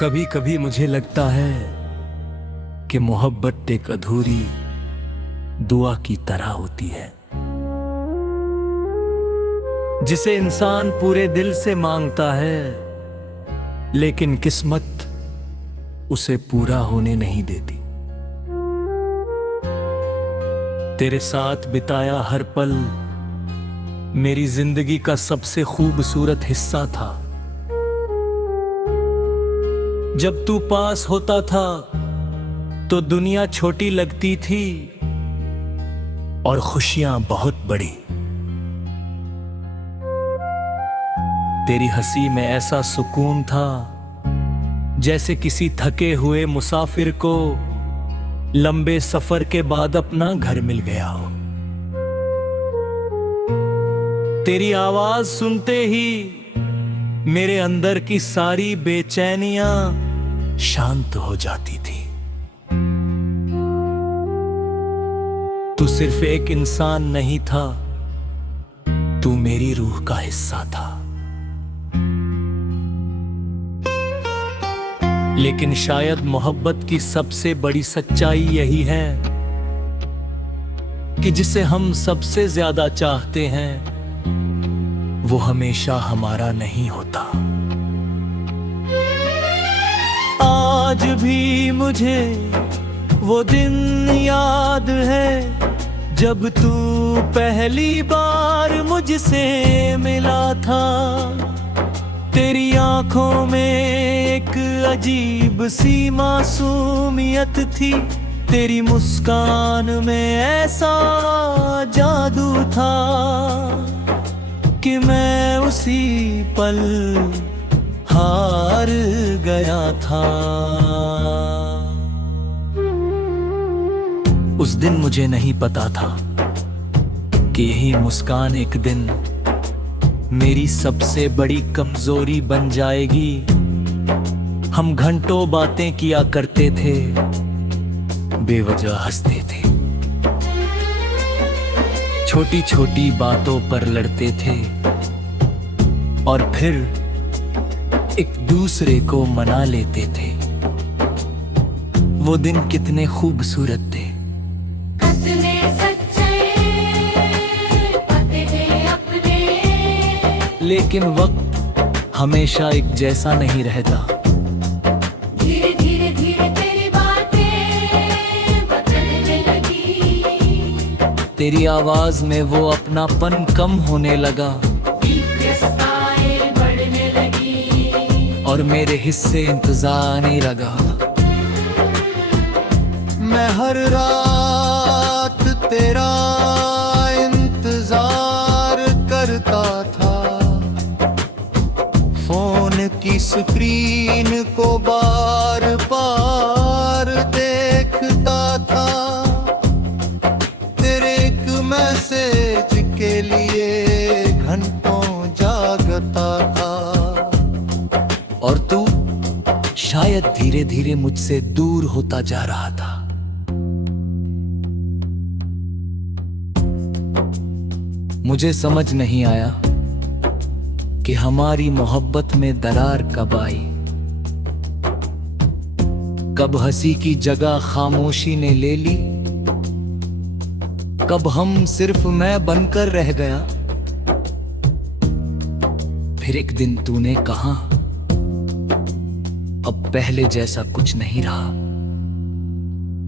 कभी कभी मुझे लगता है कि मोहब्बत एक अधूरी दुआ की तरह होती है, जिसे इंसान पूरे दिल से मांगता है, लेकिन किस्मत उसे पूरा होने नहीं देती। तेरे साथ बिताया हर पल मेरी जिंदगी का सबसे खूबसूरत हिस्सा था। जब तू पास होता था तो दुनिया छोटी लगती थी और खुशियां बहुत बड़ी। तेरी हंसी में ऐसा सुकून था जैसे किसी थके हुए मुसाफिर को लंबे सफर के बाद अपना घर मिल गया हो। तेरी आवाज सुनते ही मेरे अंदर की सारी बेचैनियां शांत हो जाती थी। तू सिर्फ एक इंसान नहीं था, तू मेरी रूह का हिस्सा था। लेकिन शायद मोहब्बत की सबसे बड़ी सच्चाई यही है कि जिसे हम सबसे ज्यादा चाहते हैं वो हमेशा हमारा नहीं होता। आज भी मुझे वो दिन याद है जब तू पहली बार मुझसे मिला था। तेरी आंखों में एक अजीब सी मासूमियत थी, तेरी मुस्कान में ऐसा जादू था कि मैं उसी पल हार गया था। उस दिन मुझे नहीं पता था कि यही मुस्कान एक दिन मेरी सबसे बड़ी कमजोरी बन जाएगी। हम घंटों बातें किया करते थे, बेवजह हंसते थे, छोटी छोटी बातों पर लड़ते थे और फिर एक दूसरे को मना लेते थे। वो दिन कितने खूबसूरत थे। लेकिन वक्त हमेशा एक जैसा नहीं रहता। धीरे धीरे धीरे तेरी बातें बदलने लगी। तेरी आवाज में वो अपनापन कम होने लगा बढ़ने लगी और मेरे हिस्से इंतजार नहीं लगा। मैं हर रात तेरा इंतजार करता था, फोन की स्क्रीन को बार बार देखता था। तेरे एक मैसेज के लिए घंटों जागता था और तू शायद धीरे धीरे मुझसे दूर होता जा रहा था। मुझे समझ नहीं आया कि हमारी मोहब्बत में दरार कब आई, कब हंसी की जगह खामोशी ने ले ली, कब हम सिर्फ मैं बनकर रह गया। फिर एक दिन तूने कहा अब पहले जैसा कुछ नहीं रहा,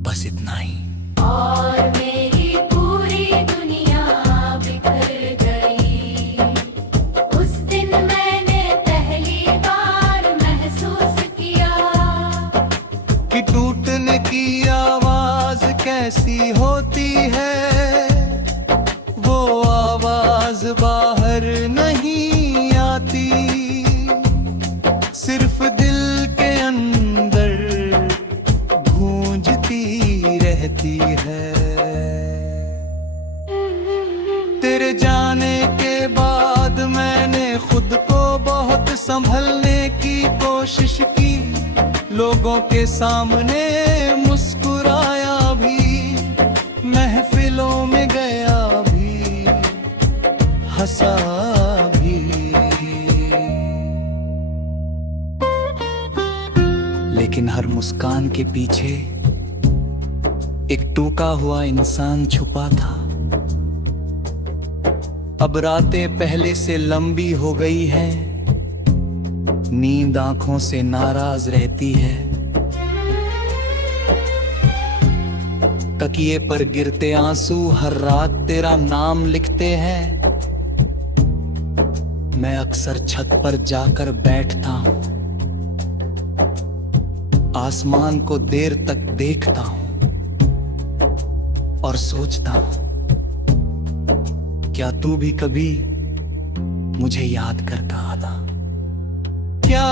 बस इतना ही। और मेरी पूरी दुनिया बिखर गई। उस दिन मैंने पहली बार महसूस किया कि टूटने की आवाज कैसी होती है। वो आवाज बाहर नहीं आती, सिर्फ दिल के अंदर गूंजती रहती है। तेरे जाने के बाद मैंने खुद को बहुत संभलने की कोशिश की, लोगों के सामने मुस्कुराया भी, महफिलों में गया भी, हंसा भी। के पीछे एक टूटा हुआ इंसान छुपा था। अब रातें पहले से लंबी हो गई है, नींद आंखों से नाराज रहती है। तकिए पर गिरते आंसू हर रात तेरा नाम लिखते हैं। मैं अक्सर छत पर जाकर बैठता हूं, आसमान को देर तक देखता हूं और सोचता हूं, क्या तू भी कभी मुझे याद करता था? क्या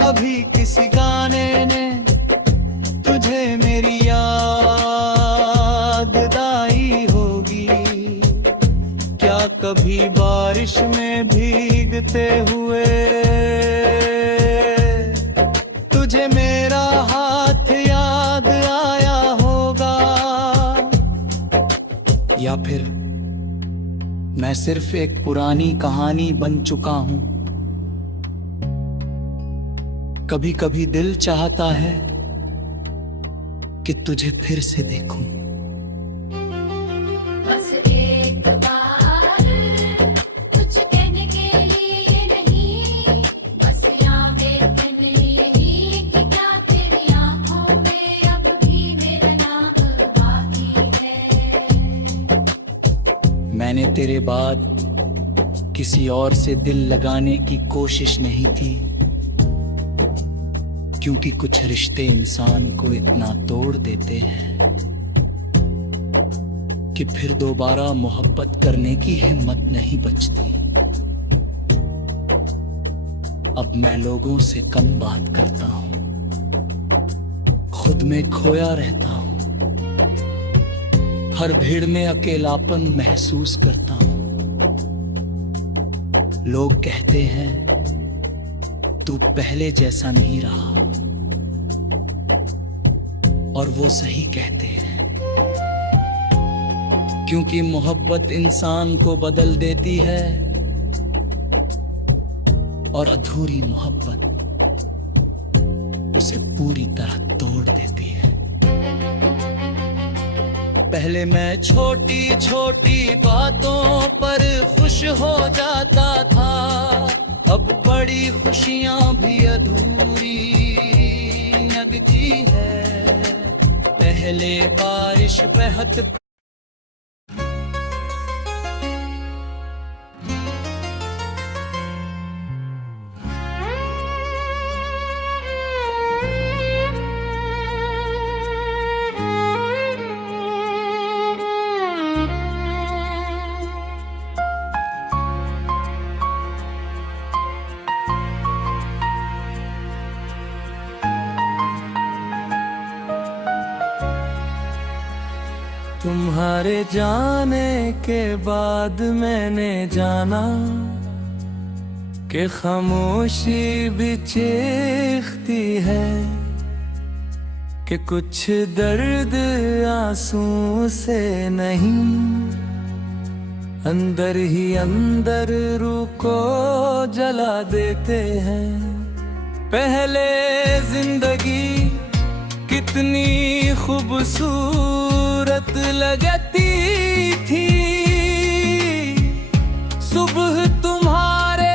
कभी किसी गाने ने तुझे मेरी याद आई होगी? क्या कभी बारिश में भीगते हुए तुझे मेरा हाथ याद आया होगा? या फिर मैं सिर्फ एक पुरानी कहानी बन चुका हूं? कभी कभी दिल चाहता है कि तुझे फिर से देखूं। बस एक बार कुछ कहने के लिए नहीं, बस यादें गिन ली कि क्या तेरी आंखों में अब भी मेरा नाम बाकी है। मैंने तेरे बाद किसी और से दिल लगाने की कोशिश नहीं की, क्योंकि कुछ रिश्ते इंसान को इतना तोड़ देते हैं कि फिर दोबारा मोहब्बत करने की हिम्मत नहीं बचती। अब मैं लोगों से कम बात करता हूं, खुद में खोया रहता हूं, हर भीड़ में अकेलापन महसूस करता हूं। लोग कहते हैं तू पहले जैसा नहीं रहा, और वो सही कहते हैं, क्योंकि मोहब्बत इंसान को बदल देती है और अधूरी मोहब्बत उसे पूरी तरह तोड़ देती है। पहले मैं छोटी छोटी बातों पर खुश हो जाता था, अब बड़ी खुशियां भी अधूरी लगती है। पहले बारिश बहत तुम्हारे जाने के बाद मैंने जाना कि खामोशी भी चीखती है, कि कुछ दर्द आंसू से नहीं, अंदर ही अंदर रूह को जला देते हैं। पहले जिंदगी कितनी खूबसूरत लगती थी, सुबह तुम्हारे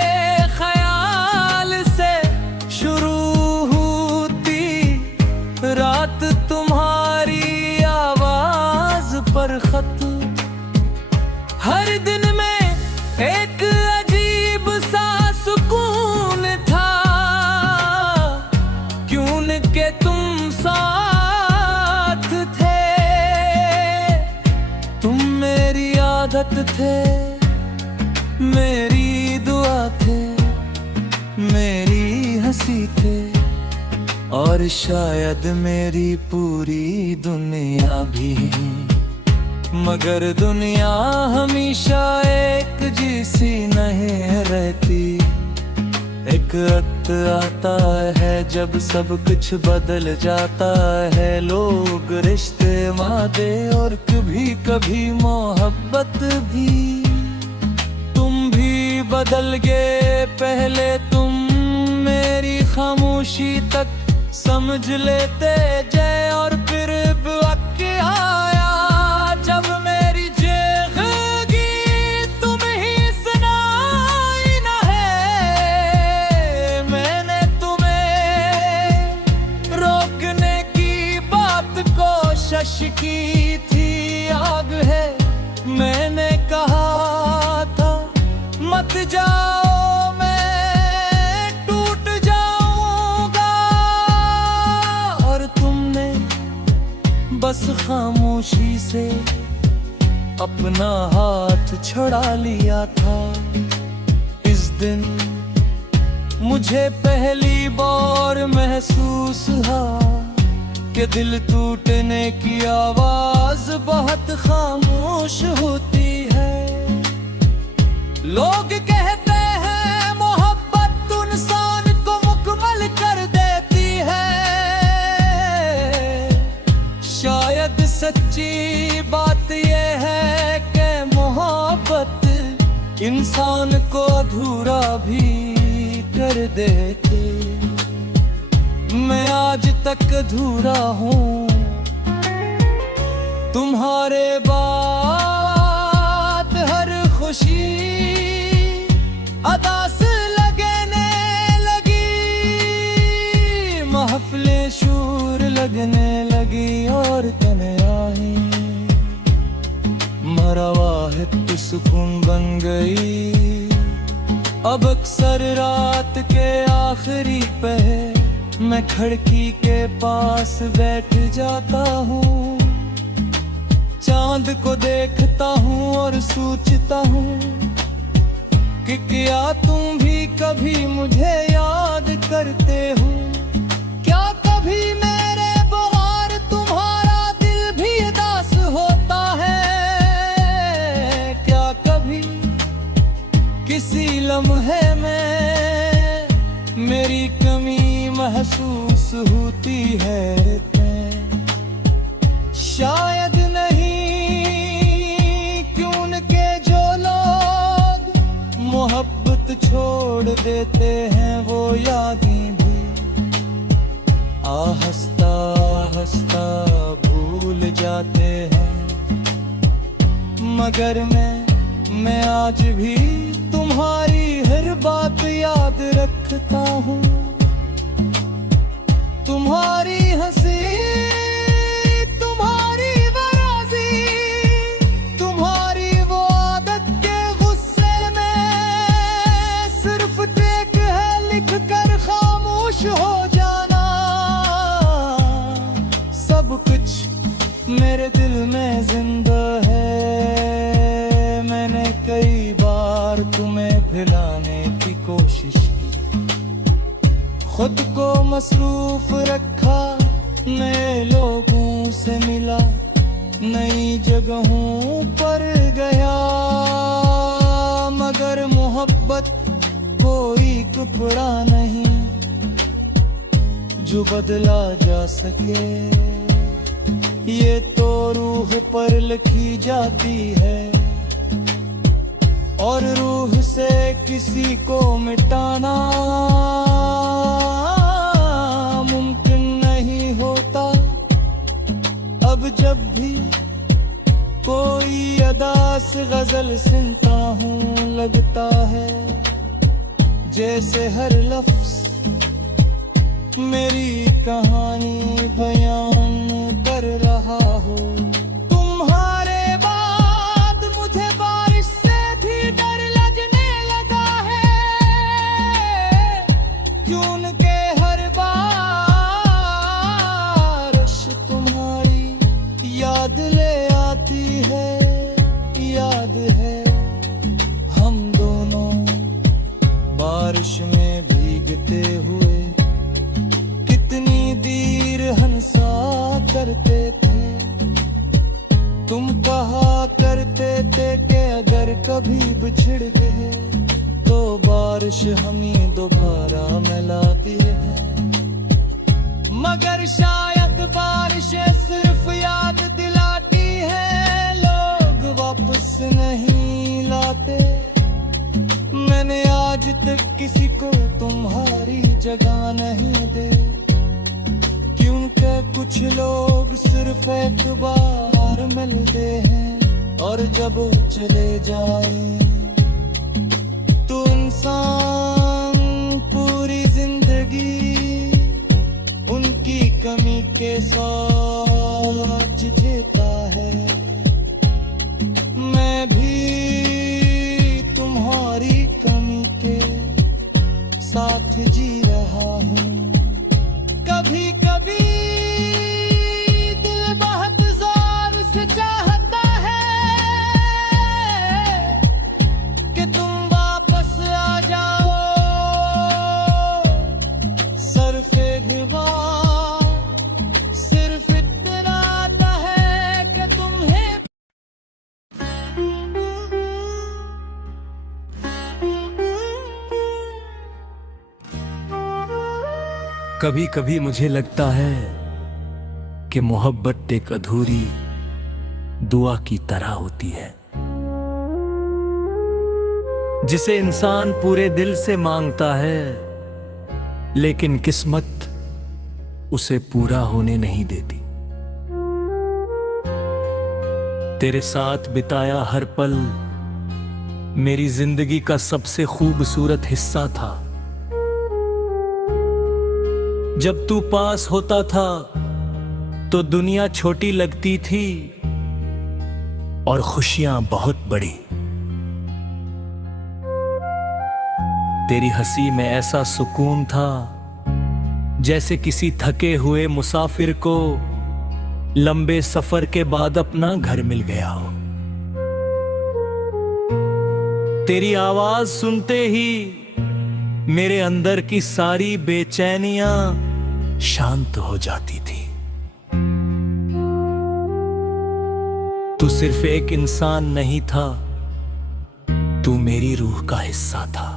ख्याल से शुरू होती, रात तुम्हारी आवाज पर खत, हर दिन में एक अजीब सा सुकून था, क्यों न के तुम साथ थे, तुम मेरी आदत थे, मेरी दुआ थे, मेरी हंसी थे, और शायद मेरी पूरी दुनिया भी। मगर दुनिया हमेशा एक जैसी नहीं रहती, एक वक्त आता है जब सब कुछ बदल जाता है। लोग, रिश्ते, वादे और कभी कभी मोहब्बत भी। तुम भी बदल गए, पहले तुम मेरी खामोशी तक समझ लेते जय और फिर वक्त आया जब मेरी जिंदगी तुम ही सुनाई न है। मैंने तुम्हें रोकने की बात कोशिश की थी, आग है मैंने कहा था मत जाओ मैं टूट जाऊंगा, और तुमने बस खामोशी से अपना हाथ छुड़ा लिया था। इस दिन मुझे पहली बार महसूस हुआ कि दिल टूटने की आवाज बहुत खामोश होती है। लोग कहते हैं मोहब्बत इंसान को मुकम्मल कर देती है, शायद सच्ची बात यह है कि मोहब्बत इंसान को अधूरा भी कर देती। मैं आज तक अधूरा हूँ तुम्हारे बात, हर खुशी अदास लगने लगी, महफिलें शूर लगने लगी और तन्हाई मरा वाहिद सुकून बन गई। अब अक्सर रात के आखिरी पहर मैं खिड़की के पास बैठ जाता हूँ, चांद को देखता हूँ और सोचता हूँ कि क्या तुम भी कभी मुझे याद करते हो। क्या कभी मेरे बगैर तुम्हारा दिल भी उदास होता है। क्या कभी किसी लम्हे में मेरी कमी महसूस होती है। शायद नहीं क्यों के जो लोग मोहब्बत छोड़ देते हैं वो यादें भी आहिस्ता आहिस्ता भूल जाते हैं। मगर मैं आज भी तुम्हारी हर बात याद रखता हूँ। तुम्हारी हंसी, तुम्हारी वराज़ी, तुम्हारी वो आदत के गुस्से में सिर्फ टेक है लिख कर खामोश हो जाना। सब कुछ मेरे दिल में जिंदा है। मैंने कई बार तुम्हें भुलाने की कोशिश की, खुद को मसरूफ रखा, नए लोगों से मिला, नई जगहों पर गया। मगर मोहब्बत कोई कपड़ा नहीं जो बदला जा सके, ये तो रूह पर लिखी जाती है और रूह से किसी को मिटाना मुमकिन नहीं होता। अब जब भी कोई अदास गजल सुनता हूँ लगता है जैसे हर लफ्ज मेरी कहानी बयान कर रहा हो। तुम्हारे बाद मुझे बारिश से भी डर लगने लगा है, क्यों के हर बारिश तुम्हारी याद ले आती है। याद है हम दोनों बारिश में भीगते हुए कितनी देर हंसा करते थे। तुम कहा करते थे कि अगर कभी बिछड़ गए तो बारिश हमें दोबारा मिलाती है। मगर शायद बारिशें सिर्फ याद दिलाती है, लोग वापस नहीं लाते। मैंने आज तक किसी को तुम्हारी जगह नहीं दे, कुछ लोग सिर्फ एक बार मिलते हैं और जब चले जाए तो इंसान पूरी जिंदगी उनकी कमी के साथ जीता है। मैं भी तुम्हारी कमी के साथ जी रहा हूँ। कभी कभी दिल बहुत जोर से चाहता है कि तुम वापस आ जाओ। सरफे घिबा सिर्फ इतना आता है कि तुम्हें कभी कभी मुझे लगता है कि मोहब्बत एक अधूरी दुआ की तरह होती है, जिसे इंसान पूरे दिल से मांगता है लेकिन किस्मत उसे पूरा होने नहीं देती। तेरे साथ बिताया हर पल मेरी जिंदगी का सबसे खूबसूरत हिस्सा था। जब तू पास होता था तो दुनिया छोटी लगती थी और खुशियां बहुत बड़ी। तेरी हंसी में ऐसा सुकून था जैसे किसी थके हुए मुसाफिर को लंबे सफर के बाद अपना घर मिल गया हो। तेरी आवाज सुनते ही मेरे अंदर की सारी बेचैनियां शांत हो जाती थी। तू सिर्फ एक इंसान नहीं था, तू मेरी रूह का हिस्सा था।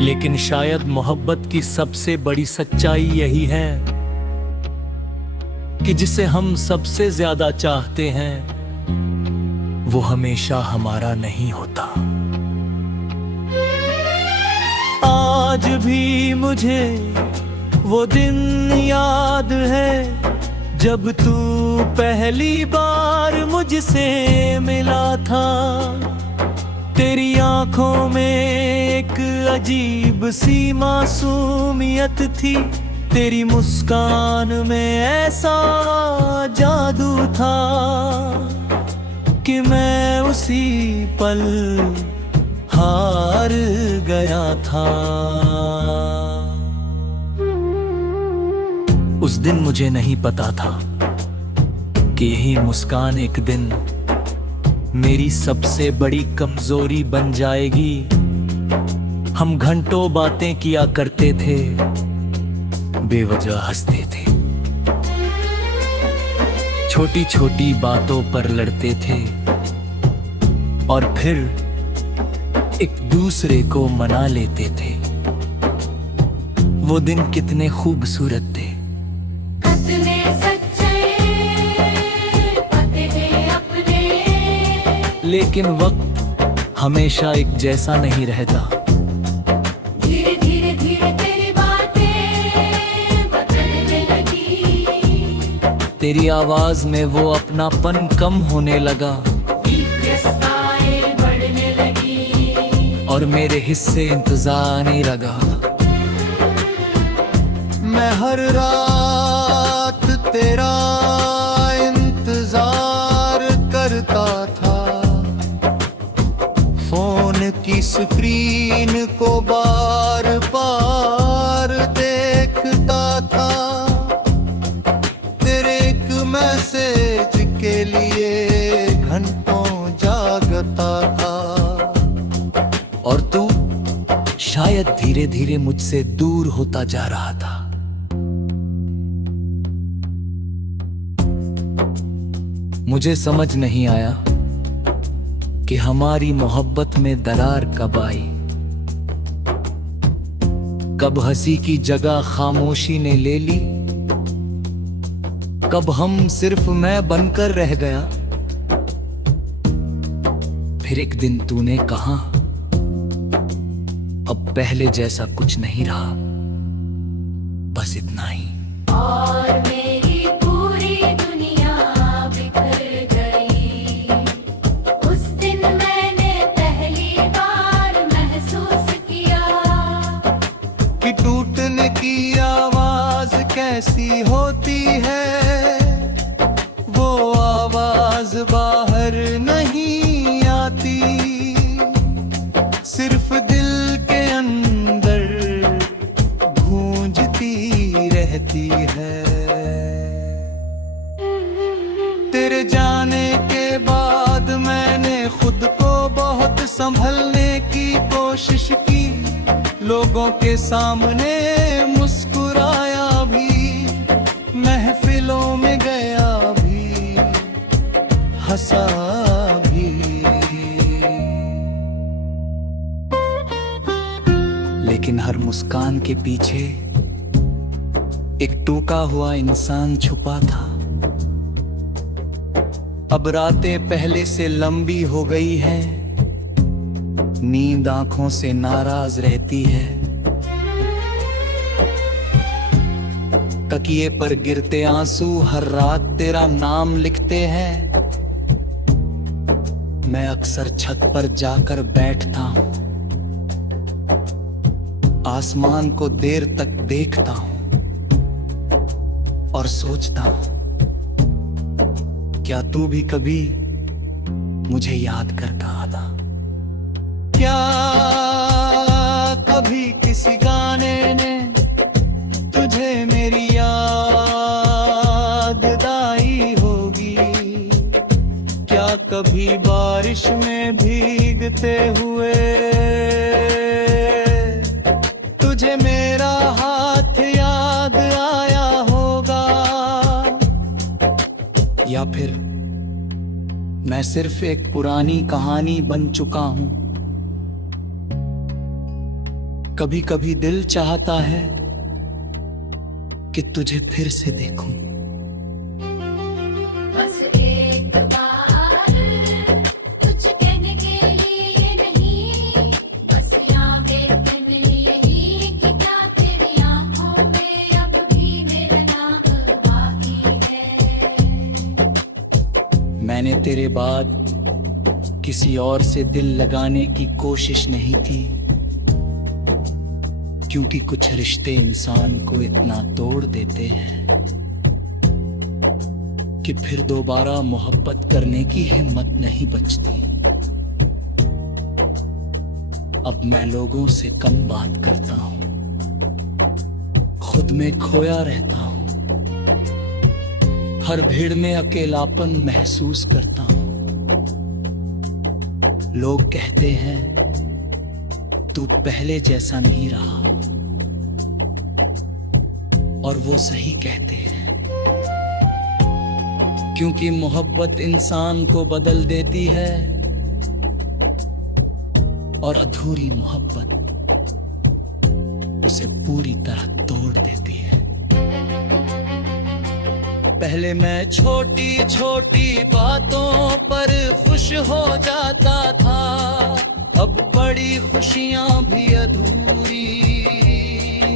लेकिन शायद मोहब्बत की सबसे बड़ी सच्चाई यही है कि जिसे हम सबसे ज्यादा चाहते हैं वो हमेशा हमारा नहीं होता। आज भी मुझे वो दिन याद है जब तू पहली बार मुझसे मिला था। तेरी आंखों में एक अजीब सी मासूमियत थी, तेरी मुस्कान में ऐसा जादू था कि मैं उसी पल हार गया था। उस दिन मुझे नहीं पता था कि यही मुस्कान एक दिन मेरी सबसे बड़ी कमजोरी बन जाएगी। हम घंटों बातें किया करते थे, बेवजह हंसते थे, छोटी छोटी बातों पर लड़ते थे और फिर एक दूसरे को मना लेते थे। वो दिन कितने खूबसूरत थे। कितने सच्चे पते थे अपने, लेकिन वक्त हमेशा एक जैसा नहीं रहता। धीरे धीरे धीरे तेरी बातें बदलने लगी। तेरी आवाज में वो अपनापन कम होने लगा व्यस्तताएं बढ़ने लगी और मेरे हिस्से इंतजार नहीं लगा। मैं हर रात तेरा इंतजार करता था, फोन की स्क्रीन को बार बार देखता था। तेरे एक मैसेज के लिए घंटों जागता था और तू शायद धीरे धीरे मुझसे दूर होता जा रहा था। मुझे समझ नहीं आया कि हमारी मोहब्बत में दरार कब आई, कब हंसी की जगह खामोशी ने ले ली, कब हम सिर्फ मैं बनकर रह गया। फिर एक दिन तूने कहा अब पहले जैसा कुछ नहीं रहा। इतना ही। और मेरी पूरी दुनिया बिखर गई। उस दिन मैंने पहली बार महसूस किया कि टूटने की आवाज कैसी होती है। वो आवाज बाहर नहीं आती, सिर्फ दिल के अंदर गूंजती रहती है। तेरे जाने के बाद मैंने खुद को बहुत संभलने की कोशिश की। लोगों के सामने मुस्कुराया भी, महफिलों में गया भी, हंसा भी। लेकिन हर मुस्कान के पीछे एक टूटा हुआ इंसान छुपा था। अब रातें पहले से लंबी हो गई हैं, नींद आंखों से नाराज रहती है। तकिए पर गिरते आंसू हर रात तेरा नाम लिखते हैं। मैं अक्सर छत पर जाकर बैठता हूं, आसमान को देर तक देखता हूं और सोचता हूं, क्या तू भी कभी मुझे याद करता था? क्या कभी किसी गाने ने तुझे मेरी याद आई होगी? क्या कभी बारिश में भीगते हुए तुझे मेरा हाथ याद आया होगा? या फिर मैं सिर्फ एक पुरानी कहानी बन चुका हूं? कभी कभी दिल चाहता है कि तुझे फिर से देखूं। बस एक बार कुछ कहने के लिए नहीं, बस यहाँ बैठने यही कि क्या तेरी आंखों में अब भी मेरा नाम बाकी है। मैंने तेरे बाद किसी और से दिल लगाने की कोशिश नहीं की, क्योंकि कुछ रिश्ते इंसान को इतना तोड़ देते हैं कि फिर दोबारा मोहब्बत करने की हिम्मत नहीं बचती। अब मैं लोगों से कम बात करता हूं, खुद में खोया रहता हूं, हर भीड़ में अकेलापन महसूस करता हूं। लोग कहते हैं तू पहले जैसा नहीं रहा, और वो सही कहते हैं, क्योंकि मोहब्बत इंसान को बदल देती है और अधूरी मोहब्बत उसे पूरी तरह तोड़ देती है। पहले मैं छोटी छोटी बातों पर खुश हो जाता था, अब बड़ी खुशियां भी अधूरी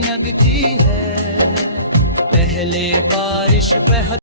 लगती है। पहले बारिश बह